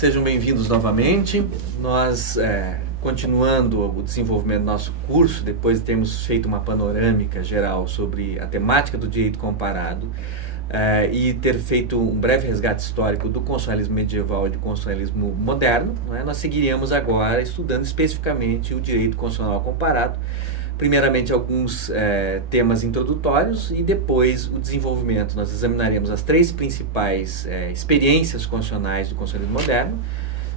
Sejam bem-vindos novamente. Nós, continuando o desenvolvimento do nosso curso, depois de termos feito uma panorâmica geral sobre a temática do direito comparado e ter feito um breve resgate histórico do constitucionalismo medieval e do constitucionalismo moderno, nós seguiríamos agora estudando especificamente o direito constitucional comparado, primeiramente alguns temas introdutórios e depois o desenvolvimento. Nós examinaremos as três principais experiências constitucionais do constitucionalismo moderno,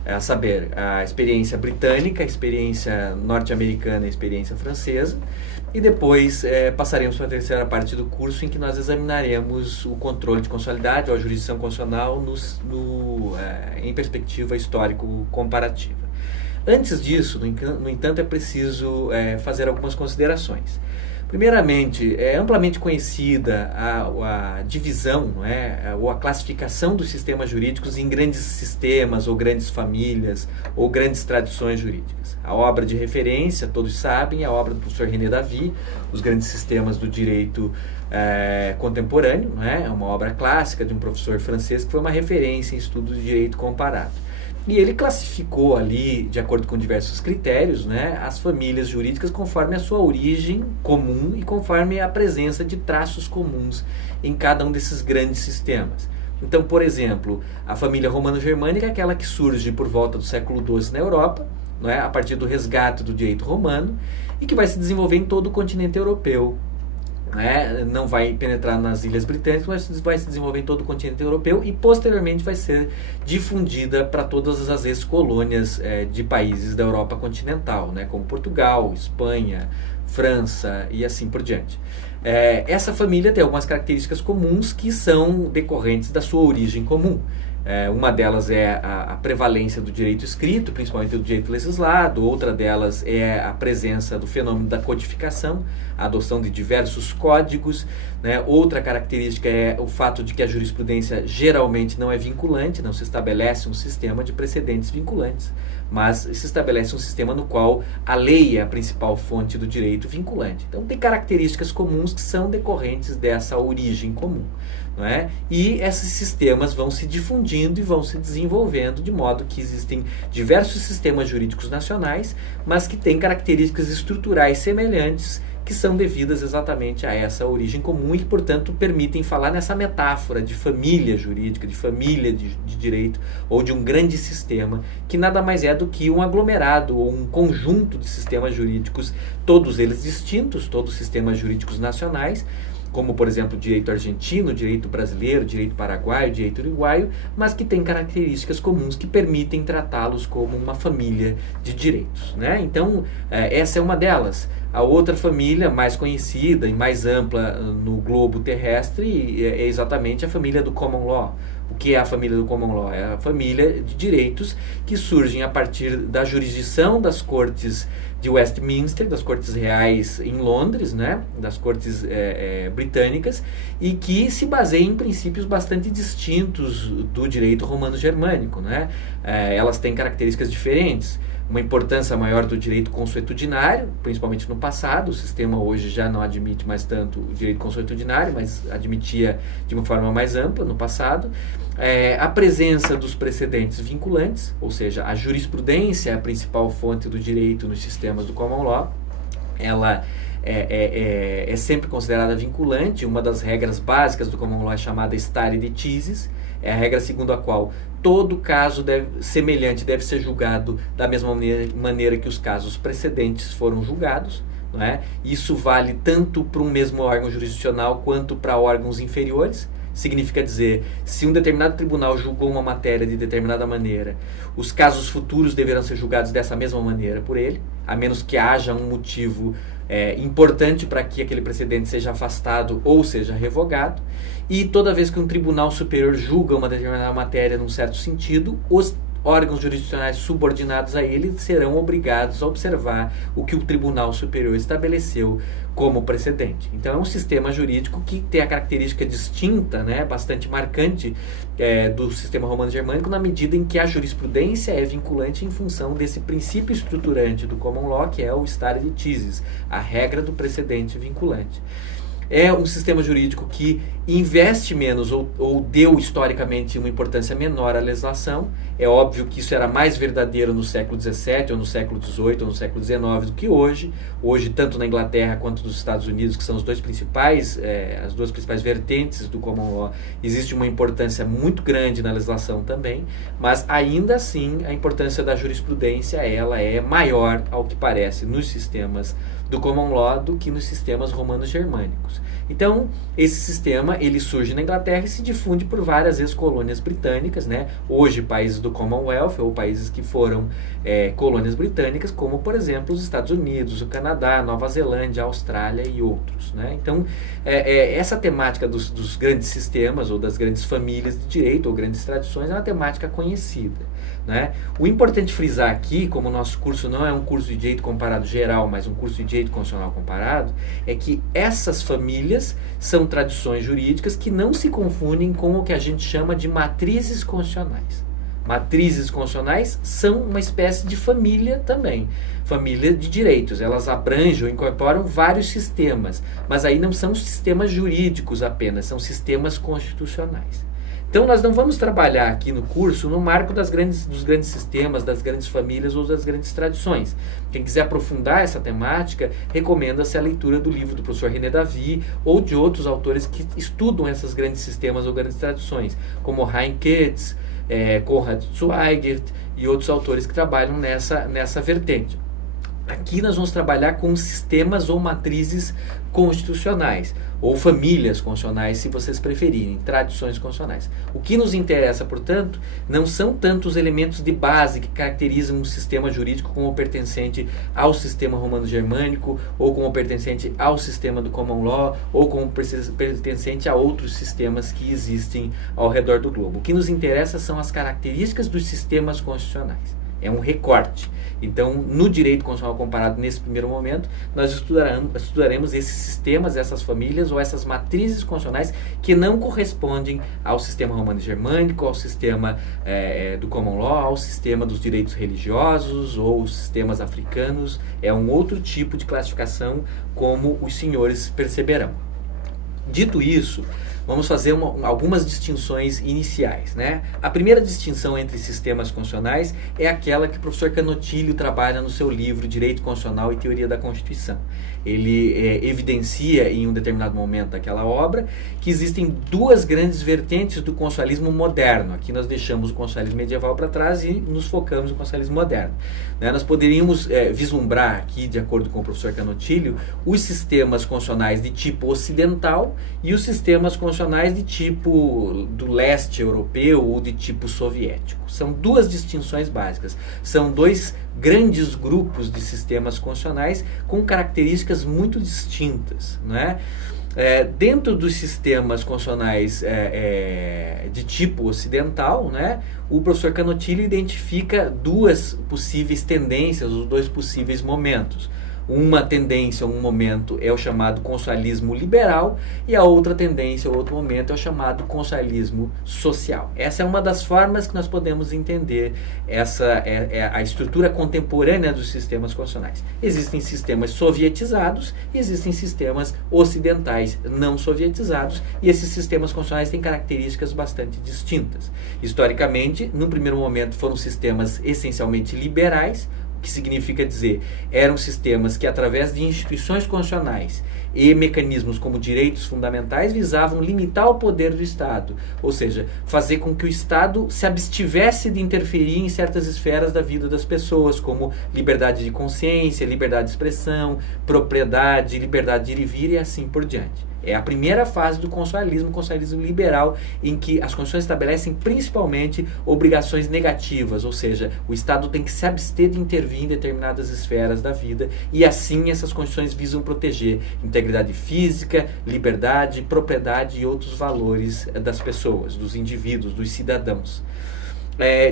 a saber, a experiência britânica, a experiência norte-americana e a experiência francesa, e depois passaremos para a terceira parte do curso, em que nós examinaremos o controle de constitucionalidade ou a jurisdição constitucional em perspectiva histórico-comparativa. Antes disso, no entanto, é preciso fazer algumas considerações. Primeiramente, é amplamente conhecida a divisão, ou a classificação dos sistemas jurídicos em grandes sistemas, ou grandes famílias, ou grandes tradições jurídicas. A obra de referência, todos sabem, é a obra do professor René Davy, Os Grandes Sistemas do Direito Contemporâneo, é uma obra clássica de um professor francês que foi uma referência em estudo de direito comparado. E ele classificou ali, de acordo com diversos critérios, as famílias jurídicas conforme a sua origem comum e conforme a presença de traços comuns em cada um desses grandes sistemas. Então, por exemplo, a família romano-germânica é aquela que surge por volta do século XII na Europa, a partir do resgate do direito romano, e que vai se desenvolver em todo o continente europeu. Não vai penetrar nas ilhas britânicas, mas vai se desenvolver em todo o continente europeu e posteriormente vai ser difundida para todas as ex-colônias de países da Europa continental, como Portugal, Espanha, França e assim por diante. Essa família tem algumas características comuns que são decorrentes da sua origem comum. Uma delas é a prevalência do direito escrito, principalmente do direito legislado. Outra delas é a presença do fenômeno da codificação, a adoção de diversos códigos. Outra característica é o fato de que a jurisprudência geralmente não é vinculante, não se estabelece um sistema de precedentes vinculantes, mas se estabelece um sistema no qual a lei é a principal fonte do direito vinculante. Então tem características comuns que são decorrentes dessa origem comum. E esses sistemas vão se difundindo e vão se desenvolvendo de modo que existem diversos sistemas jurídicos nacionais, mas que têm características estruturais semelhantes que são devidas exatamente a essa origem comum e que, portanto, permitem falar nessa metáfora de família jurídica, de família de direito ou de um grande sistema, que nada mais é do que um aglomerado ou um conjunto de sistemas jurídicos, todos eles distintos, todos os sistemas jurídicos nacionais, como, por exemplo, o direito argentino, o direito brasileiro, o direito paraguaio, o direito uruguaio, mas que têm características comuns que permitem tratá-los como uma família de direitos. Então, essa é uma delas. A outra família mais conhecida e mais ampla no globo terrestre é exatamente a família do Common Law. O que é a família do Common Law? É a família de direitos que surgem a partir da jurisdição das cortes de Westminster, das cortes reais em Londres, das cortes britânicas, e que se baseiam em princípios bastante distintos do direito romano-germânico. Elas têm características diferentes. Uma importância maior do direito consuetudinário, principalmente no passado. O sistema hoje já não admite mais tanto o direito consuetudinário, mas admitia de uma forma mais ampla no passado. A presença dos precedentes vinculantes, ou seja, a jurisprudência é a principal fonte do direito nos sistemas do Common Law. Ela é sempre considerada vinculante. Uma das regras básicas do Common Law é chamada stare decisis, é a regra segundo a qual todo caso semelhante deve ser julgado da mesma maneira que os casos precedentes foram julgados. Isso vale tanto para um mesmo órgão jurisdicional quanto para órgãos inferiores. Significa dizer, se um determinado tribunal julgou uma matéria de determinada maneira, os casos futuros deverão ser julgados dessa mesma maneira por ele, a menos que haja um motivo importante para que aquele precedente seja afastado ou seja revogado. E toda vez que um tribunal superior julga uma determinada matéria num certo sentido, os órgãos jurisdicionais subordinados a ele serão obrigados a observar o que o Tribunal Superior estabeleceu como precedente. Então é um sistema jurídico que tem a característica distinta, bastante marcante do sistema romano-germânico, na medida em que a jurisprudência é vinculante em função desse princípio estruturante do Common Law, que é o stare decisis, a regra do precedente vinculante. é um sistema jurídico que investe menos ou deu historicamente uma importância menor à legislação. É óbvio que isso era mais verdadeiro no século XVII, ou no século XVIII, ou no século XIX do que hoje. Hoje, tanto na Inglaterra quanto nos Estados Unidos, que são as duas principais vertentes do common law, existe uma importância muito grande na legislação também, mas ainda assim a importância da jurisprudência ela é maior, ao que parece, nos sistemas do common law do que nos sistemas romanos-germânicos. Então, esse sistema ele surge na Inglaterra e se difunde por várias ex-colônias britânicas, né? Hoje países do Commonwealth ou países que foram colônias britânicas, como por exemplo os Estados Unidos, o Canadá, Nova Zelândia, Austrália e outros, né? Então, essa temática dos grandes sistemas ou das grandes famílias de direito ou grandes tradições é uma temática conhecida, né? O importante frisar aqui, como o nosso curso não é um curso de direito comparado geral, mas um curso de direito constitucional comparado, é que essas famílias são tradições jurídicas que não se confundem com o que a gente chama de matrizes constitucionais. Matrizes constitucionais são uma espécie de família também, família de direitos. Elas abrangem ou incorporam vários sistemas, mas aí não são sistemas jurídicos apenas, são sistemas constitucionais. Então nós não vamos trabalhar aqui no curso no marco dos grandes sistemas, das grandes famílias ou das grandes tradições. Quem quiser aprofundar essa temática, recomenda-se a leitura do livro do professor René Davy ou de outros autores que estudam esses grandes sistemas ou grandes tradições, como Hein Katz, Konrad Zweigert e outros autores que trabalham nessa vertente. Aqui nós vamos trabalhar com sistemas ou matrizes constitucionais, ou famílias constitucionais, se vocês preferirem, tradições constitucionais. O que nos interessa, portanto, não são tanto os elementos de base que caracterizam um sistema jurídico como pertencente ao sistema romano-germânico, ou como pertencente ao sistema do common law, ou como pertencente a outros sistemas que existem ao redor do globo. O que nos interessa são as características dos sistemas constitucionais. É um recorte. Então, no direito constitucional comparado, nesse primeiro momento, nós estudaremos esses sistemas, essas famílias ou essas matrizes constitucionais que não correspondem ao sistema romano-germânico, ao sistema do common law, ao sistema dos direitos religiosos ou os sistemas africanos. É um outro tipo de classificação, como os senhores perceberão. Dito isso, vamos fazer algumas distinções iniciais, né? A primeira distinção entre sistemas constitucionais é aquela que o professor Canotilho trabalha no seu livro Direito Constitucional e Teoria da Constituição. Ele evidencia em um determinado momento daquela obra que existem duas grandes vertentes do constitucionalismo moderno. Aqui nós deixamos o constitucionalismo medieval para trás e nos focamos no constitucionalismo moderno, né? Nós poderíamos vislumbrar aqui, de acordo com o professor Canotilho, os sistemas constitucionais de tipo ocidental e os sistemas constitucionais de tipo do leste europeu ou de tipo soviético. São duas distinções básicas. São dois grandes grupos de sistemas constitucionais com características muito distintas, né? Dentro dos sistemas constitucionais de tipo ocidental, né, o professor Canotilho identifica duas possíveis tendências, os dois possíveis momentos. Uma tendência, um momento, é o chamado constitucionalismo liberal e a outra tendência, outro momento, é o chamado constitucionalismo social. Essa é uma das formas que nós podemos entender a estrutura contemporânea dos sistemas constitucionais. Existem sistemas sovietizados e existem sistemas ocidentais não sovietizados, e esses sistemas constitucionais têm características bastante distintas. Historicamente, no primeiro momento, foram sistemas essencialmente liberais, que significa dizer, eram sistemas que, através de instituições constitucionais e mecanismos como direitos fundamentais, visavam limitar o poder do Estado, ou seja, fazer com que o Estado se abstivesse de interferir em certas esferas da vida das pessoas, como liberdade de consciência, liberdade de expressão, propriedade, liberdade de ir e vir e assim por diante. É a primeira fase do constitucionalismo liberal, em que as constituições estabelecem principalmente obrigações negativas, ou seja, o Estado tem que se abster de intervir em determinadas esferas da vida, e assim essas constituições visam proteger integridade física, liberdade, propriedade e outros valores das pessoas, dos indivíduos, dos cidadãos.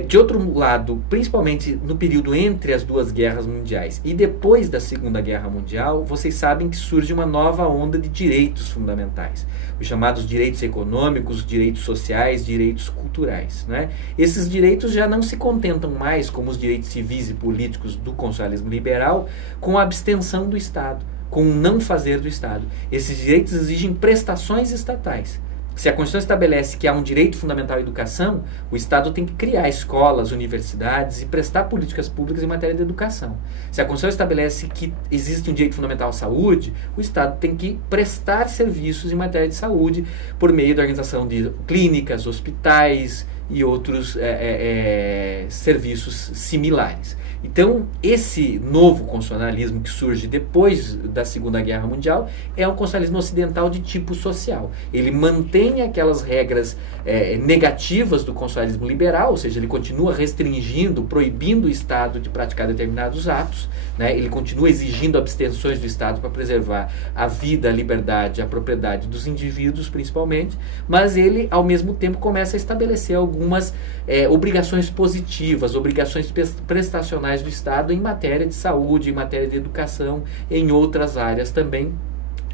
De outro lado, principalmente no período entre as duas guerras mundiais e depois da Segunda Guerra Mundial, vocês sabem que surge uma nova onda de direitos fundamentais, os chamados direitos econômicos, direitos sociais, direitos culturais, né? Esses direitos já não se contentam mais, como os direitos civis e políticos do constitucionalismo liberal, com a abstenção do Estado. com o não fazer do Estado. Esses direitos exigem prestações estatais. Se a Constituição estabelece que há um direito fundamental à educação, o Estado tem que criar escolas, universidades e prestar políticas públicas em matéria de educação. Se a Constituição estabelece que existe um direito fundamental à saúde, o Estado tem que prestar serviços em matéria de saúde por meio da organização de clínicas, hospitais e outros serviços similares. Então, esse novo constitucionalismo que surge depois da Segunda Guerra Mundial é um constitucionalismo ocidental de tipo social. Ele mantém aquelas regras negativas do constitucionalismo liberal, ou seja, ele continua restringindo, proibindo o Estado de praticar determinados atos, né? Ele continua exigindo abstenções do Estado para preservar a vida, a liberdade, a propriedade dos indivíduos, principalmente, mas ele, ao mesmo tempo, começa a estabelecer algumas obrigações positivas, obrigações prestacionais do Estado em matéria de saúde, em matéria de educação, em outras áreas também,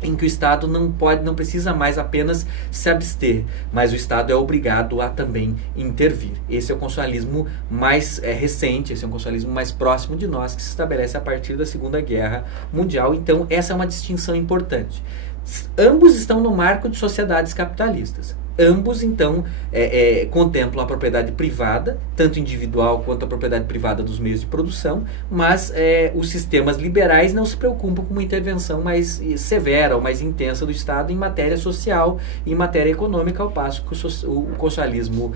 em que o Estado não precisa mais apenas se abster, mas o Estado é obrigado a também intervir. Esse é o constitucionalismo mais recente, esse é um constitucionalismo mais próximo de nós, que se estabelece a partir da Segunda Guerra Mundial. Então, essa é uma distinção importante. Ambos estão no marco de sociedades capitalistas. Ambos, então, contemplam a propriedade privada, tanto individual quanto a propriedade privada dos meios de produção, mas os sistemas liberais não se preocupam com uma intervenção mais severa ou mais intensa do Estado em matéria social e em matéria econômica, ao passo que o constitucionalismo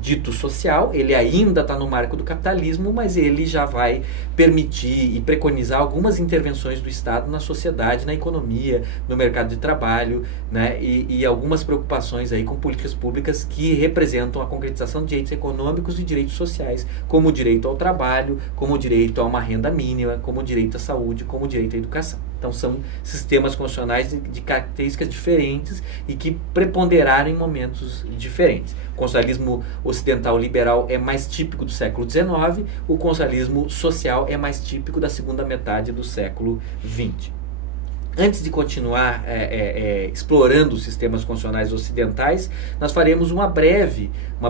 dito social, ele ainda está no marco do capitalismo, mas ele já vai permitir e preconizar algumas intervenções do Estado na sociedade, na economia, no mercado de trabalho, né, e algumas preocupações aí com políticas públicas que representam a concretização de direitos econômicos e direitos sociais, como o direito ao trabalho, como o direito a uma renda mínima, como o direito à saúde, como o direito à educação. Então são sistemas constitucionais de características diferentes e que preponderaram em momentos diferentes. O constitucionalismo ocidental liberal é mais típico do século XIX, o constitucionalismo social é mais típico da segunda metade do século XX. Antes de continuar explorando os sistemas constitucionais ocidentais, nós faremos uma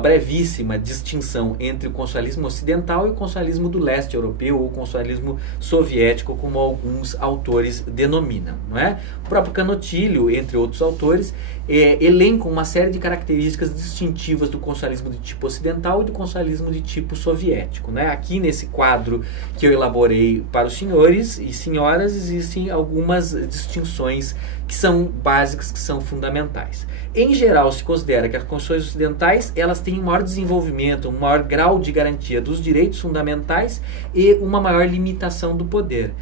brevíssima distinção entre o constitucionalismo ocidental e o constitucionalismo do leste europeu, ou o constitucionalismo soviético, como alguns autores denominam, não é? O próprio Canotilho, entre outros autores, elencam uma série de características distintivas do constitucionalismo de tipo ocidental e do constitucionalismo de tipo soviético, né? Aqui nesse quadro que eu elaborei para os senhores e senhoras, existem algumas distinções que são básicas, que são fundamentais. Em geral, se considera que as constituições ocidentais elas têm um maior desenvolvimento, um maior grau de garantia dos direitos fundamentais e uma maior limitação do poder.